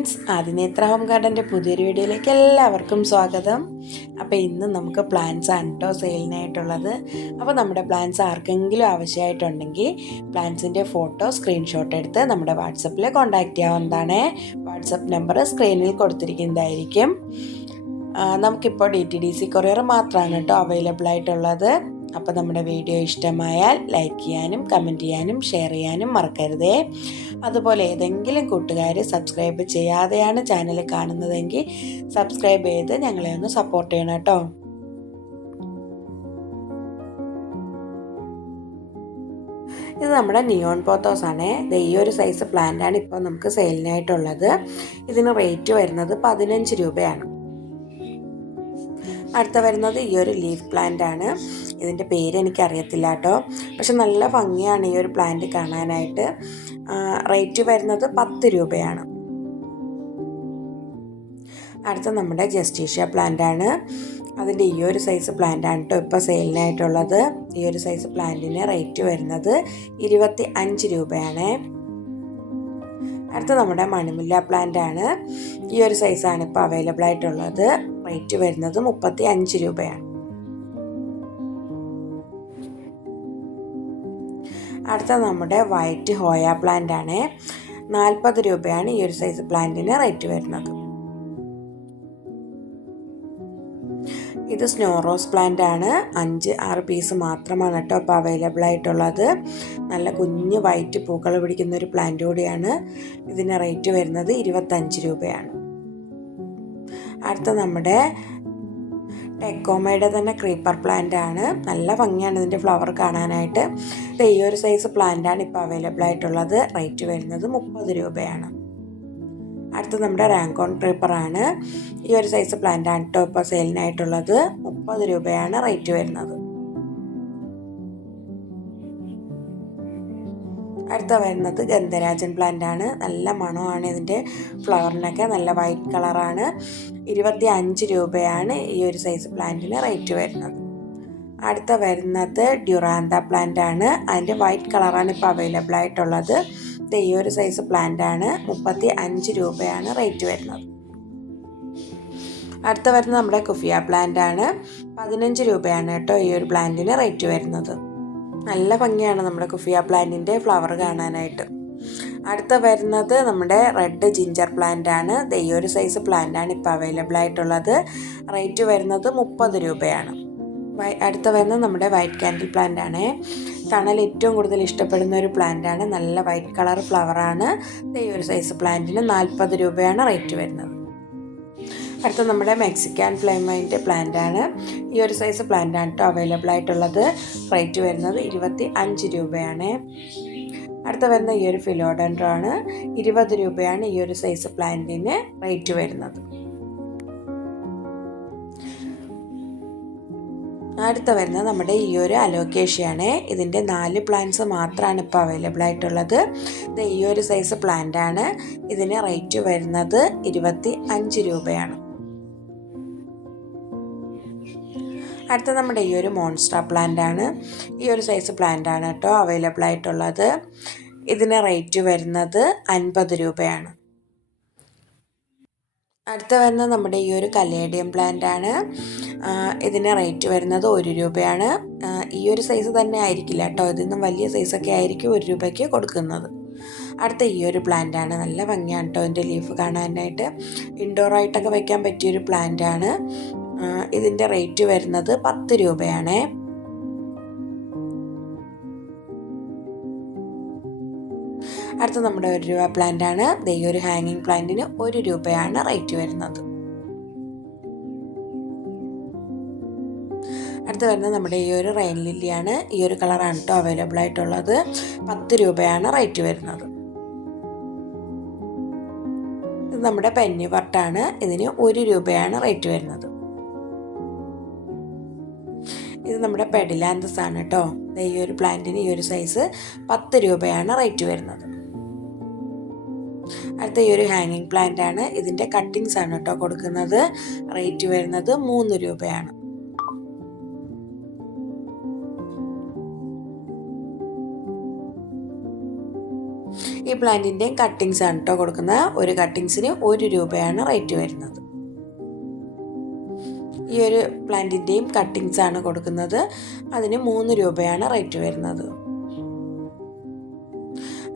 Friends, ആദിനേത്ര home ഗാർഡൻ്റെ പുതിയൊരു വീഡിയോയിലേക്ക് എല്ലാവർക്കും സ്വാഗതം. അപ്പോൾ ഇന്ന് നമുക്ക് പ്ലാന്റ്സ് ആണ് കേട്ടോ സെയിലിനായിട്ടുള്ളത്. അപ്പോൾ നമ്മുടെ പ്ലാന്റ്സ് ആർക്കെങ്കിലും ആവശ്യമായിട്ടുണ്ടെങ്കിൽ പ്ലാന്റ്സിൻ്റെ ഫോട്ടോ സ്ക്രീൻഷോട്ട് എടുത്ത് നമ്മുടെ വാട്സപ്പിൽ കോൺടാക്റ്റ് ചെയ്യാവുന്നതാണ്. വാട്സപ്പ് നമ്പർ സ്ക്രീനിൽ കൊടുത്തിരിക്കുന്നതായിരിക്കും. നമുക്കിപ്പോൾ DTDC കൊറിയർ മാത്രമാണ് കേട്ടോ അവൈലബിൾ ആയിട്ടുള്ളത്. അപ്പോൾ നമ്മുടെ വീഡിയോ ഇഷ്ടമായാൽ ലൈക്ക് ചെയ്യാനും കമൻറ്റ് ചെയ്യാനും ഷെയർ ചെയ്യാനും മറക്കരുതേ. അതുപോലെ ഏതെങ്കിലും കൂട്ടുകാർ സബ്സ്ക്രൈബ് ചെയ്യാതെയാണ് ചാനൽ കാണുന്നതെങ്കിൽ സബ്സ്ക്രൈബ് ചെയ്ത് ഞങ്ങളെ ഒന്ന് സപ്പോർട്ട് ചെയ്യണം കേട്ടോ. ഇത് നമ്മുടെ നിയോൺ പോത്തോസ് ആണ്. ഈ ഒരു സൈസ് പ്ലാന്റാണ് ഇപ്പോൾ നമുക്ക് സെയിലിനായിട്ടുള്ളത്. ഇതിന് റേറ്റ് വരുന്നത് 15 രൂപയാണ്. അടുത്ത വരുന്നത് ഈ ഒരു ലീഫ് പ്ലാന്റ് ആണ്. ഇതിൻ്റെ പേര് എനിക്കറിയത്തില്ല കേട്ടോ, പക്ഷെ നല്ല ഭംഗിയാണ് ഈ ഒരു പ്ലാന്റ് കാണാനായിട്ട്. റേറ്റ് വരുന്നത് 10 രൂപയാണ്. അടുത്ത നമ്മുടെ ജസ്റ്റീഷ്യ പ്ലാന്റ് ആണ്. അതിൻ്റെ ഈ ഒരു സൈസ് പ്ലാന്റ് ആണ് കേട്ടോ ഇപ്പോൾ സെയിലിനായിട്ടുള്ളത്. ഈ ഒരു സൈസ് പ്ലാന്റിന് റേറ്റ് വരുന്നത് 25 രൂപയാണ്. അടുത്ത നമ്മുടെ മണിമുല്ല പ്ലാന്റ് ആണ്. ഈ ഒരു സൈസാണ് ഇപ്പോൾ അവൈലബിൾ ആയിട്ടുള്ളത്. റേറ്റ് വരുന്നത് 35 രൂപയാണ്. അടുത്ത നമ്മുടെ വൈറ്റ് ഹോയ പ്ലാന്റ് ആണ്. 40 രൂപയാണ് ഈ ഒരു സൈസ് പ്ലാന്റിന് റേറ്റ് വരുന്നത്. ഇത് സ്നോ റോസ് പ്ലാന്റ് ആണ്. 5-6 പീസ് മാത്രമാണ് കേട്ടോ ഇപ്പോൾ അവൈലബിൾ ആയിട്ടുള്ളത്. നല്ല കുഞ്ഞ് വൈറ്റ് പൂക്കൾ പിടിക്കുന്ന ഒരു പ്ലാന്റ് കൂടിയാണ്. ഇതിന് റേറ്റ് വരുന്നത് 25 രൂപയാണ്. അടുത്ത നമ്മുടെ ടെക്കോമയുടെ തന്നെ ക്രീപ്പർ പ്ലാന്റ് ആണ്. നല്ല ഭംഗിയാണ് ഇതിൻ്റെ ഫ്ലവർ കാണാനായിട്ട്. ഈ ഒരു സൈസ് പ്ലാന്റ് ആണ് ഇപ്പോൾ അവൈലബിൾ ആയിട്ടുള്ളത്. റേറ്റ് വരുന്നത് 30 രൂപയാണ്. അടുത്ത നമ്മുടെ റാങ്കോൺ ക്രീപ്പർ ആണ്. ഈ ഒരു സൈസ് പ്ലാന്റ് ആണ് കേട്ടോ ഇപ്പോൾ സെയിലിനായിട്ടുള്ളത്. 30 രൂപയാണ് റേറ്റ് വരുന്നത്. അടുത്ത വരുന്നത് ഗന്ധരാജൻ പ്ലാന്റ് ആണ്. നല്ല മണമാണ് ഇതിൻ്റെ ഫ്ലവറിനൊക്കെ. നല്ല വൈറ്റ് കളറാണ്. 25 രൂപയാണ് ഈ ഒരു സൈസ് പ്ലാന്റിന് റേറ്റ് വരുന്നത്. അടുത്ത വരുന്നത് ഡ്യൂറാന്ത പ്ലാന്റ് ആണ്. അതിൻ്റെ വൈറ്റ് കളറാണ് ഇപ്പോൾ അവൈലബിൾ ആയിട്ടുള്ളത്. ഈ ഒരു സൈസ് പ്ലാന്റ് ആണ്. 35 രൂപയാണ് റേറ്റ് വരുന്നത്. അടുത്ത വരുന്നത് നമ്മുടെ കുഫിയ പ്ലാന്റ് ആണ്. 15 രൂപയാണ് കേട്ടോ ഈ ഒരു പ്ലാന്റിന് റേറ്റ് വരുന്നത്. നല്ല ഭംഗിയാണ് നമ്മുടെ കുഫിയ പ്ലാന്റിൻ്റെ ഫ്ലവർ കാണാനായിട്ട്. അടുത്ത വരുന്നത് നമ്മുടെ റെഡ് ജിഞ്ചർ പ്ലാന്റ് ആണ്. ഈ ഒരു സൈസ് പ്ലാന്റ് ആണ് ഇപ്പോൾ അവൈലബിൾ ആയിട്ടുള്ളത്. റേറ്റ് വരുന്നത് 30 രൂപയാണ്. അടുത്ത വരുന്നത് നമ്മുടെ വൈറ്റ് കാൻഡിൽ പ്ലാന്റ് ആണ്. തണൽ ഏറ്റവും കൂടുതൽ ഇഷ്ടപ്പെടുന്ന ഒരു പ്ലാന്റ് ആണ്. നല്ല വൈറ്റ് കളർ ഫ്ലവറാണ്. ഈ ഒരു സൈസ് പ്ലാന്റിന് 40 രൂപയാണ് റേറ്റ് വരുന്നത്. അടുത്ത നമ്മുടെ മെക്സിക്കൻ ഫ്ലെയിമൈൻ്റെ പ്ലാന്റ് ആണ്. ഈ ഒരു സൈസ് പ്ലാന്റ് ആണ് കേട്ടോ അവൈലബിൾ ആയിട്ടുള്ളത്. റേറ്റ് വരുന്നത് 25 രൂപയാണ്. അടുത്ത വരുന്ന ഈ ഒരു ഫിലോഡൻഡ്രോ ആണ്. 20 രൂപയാണ് ഈ ഒരു സൈസ് പ്ലാന്റിന് റേറ്റ് വരുന്നത്. അടുത്ത വരുന്നത് നമ്മുടെ ഈ ഒരു അലോക്കേഷ്യയാണ്. ഇതിൻ്റെ 4 പ്ലാന്റ്സ് മാത്രമാണ് ഇപ്പോൾ അവൈലബിൾ ആയിട്ടുള്ളത്. ഇത് ഈ ഒരു സൈസ് പ്ലാന്റ് ആണ്. ഇതിന് റേറ്റ് വരുന്നത് 25 രൂപയാണ്. അടുത്ത നമ്മുടെ ഈ ഒരു മോൺസ്റ്റർ പ്ലാന്റ് ആണ്. ഈ ഒരു സൈസ് പ്ലാന്റ് ആണ് കേട്ടോ അവൈലബിൾ ആയിട്ടുള്ളത്. ഇതിന് റേറ്റ് വരുന്നത് 50 രൂപയാണ്. അടുത്ത വരുന്നത് നമ്മുടെ ഈ ഒരു കലേഡിയം പ്ലാന്റ് ആണ്. ഇതിന് റേറ്റ് വരുന്നത് 1 രൂപയാണ്. ഈ ഒരു സൈസ് തന്നെ ആയിരിക്കില്ല കേട്ടോ, ഇതിന്നും വലിയ സൈസൊക്കെ ആയിരിക്കും 1 രൂപയ്ക്ക് കൊടുക്കുന്നത്. അടുത്ത ഈ ഒരു പ്ലാന്റ് ആണ്. നല്ല ഭംഗിയാണ് കേട്ടോ ഇതിൻ്റെ ലീഫ് കാണാനായിട്ട്. ഇൻഡോറായിട്ടൊക്കെ വയ്ക്കാൻ പറ്റിയൊരു പ്ലാന്റ് ആണ്. ഇതിൻ്റെ റേറ്റ് വരുന്നത് 10 രൂപയാണ്. അടുത്ത നമ്മുടെ 1 രൂപ പ്ലാന്റ് ആണ്. ഈ ഒരു ഹാങ്ങിങ് പ്ലാന്റിന് 1 രൂപയാണ് റേറ്റ് വരുന്നത്. അടുത്ത് വരുന്നത് നമ്മുടെ ഈ ഒരു റെയിൻ ലില്ലിയാണ്. ഈ ഒരു കളറാണ് കേട്ടോ അവൈലബിൾ ആയിട്ടുള്ളത്. 10 രൂപയാണ് റേറ്റ് വരുന്നത്. ഇത് നമ്മുടെ പെന്നി വർട്ടാണ്. ഇതിന് 1 രൂപയാണ് റേറ്റ് വരുന്നത്. ഇത് നമ്മുടെ പെഡിലാന്തസ് ആണ് കേട്ടോ. ഈ ഒരു പ്ലാന്റിന് ഈ ഒരു സൈസ് 10 രൂപയാണ് റേറ്റ് വരുന്നത്. അടുത്ത ഈ ഒരു ഹാങ്ങിങ് പ്ലാന്റ് ആണ്. ഇതിൻ്റെ കട്ടിങ്സ് ആണ് കേട്ടോ കൊടുക്കുന്നത്. റേറ്റ് വരുന്നത് 3 രൂപയാണ്. ഈ പ്ലാന്റിൻ്റെയും കട്ടിങ്സ് ആണ് കേട്ടോ കൊടുക്കുന്നത്. ഒരു കട്ടിങ്സിന് 1 രൂപയാണ് റേറ്റ് വരുന്നത്. ഈ ഒരു പ്ലാന്റിൻ്റെയും കട്ടിങ്സ് ആണ് കൊടുക്കുന്നത്. അതിന് 3 രൂപയാണ് റേറ്റ് വരുന്നത്.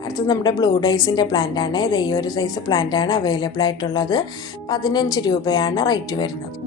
അടുത്തത് നമ്മുടെ ബ്ലൂ ഡേയ്സിൻ്റെ പ്ലാന്റ് ആണ്. ഇത് ഈ ഒരു സൈസ് പ്ലാന്റ് ആണ് അവൈലബിൾ ആയിട്ടുള്ളത്. 15 രൂപയാണ് റേറ്റ് വരുന്നത്.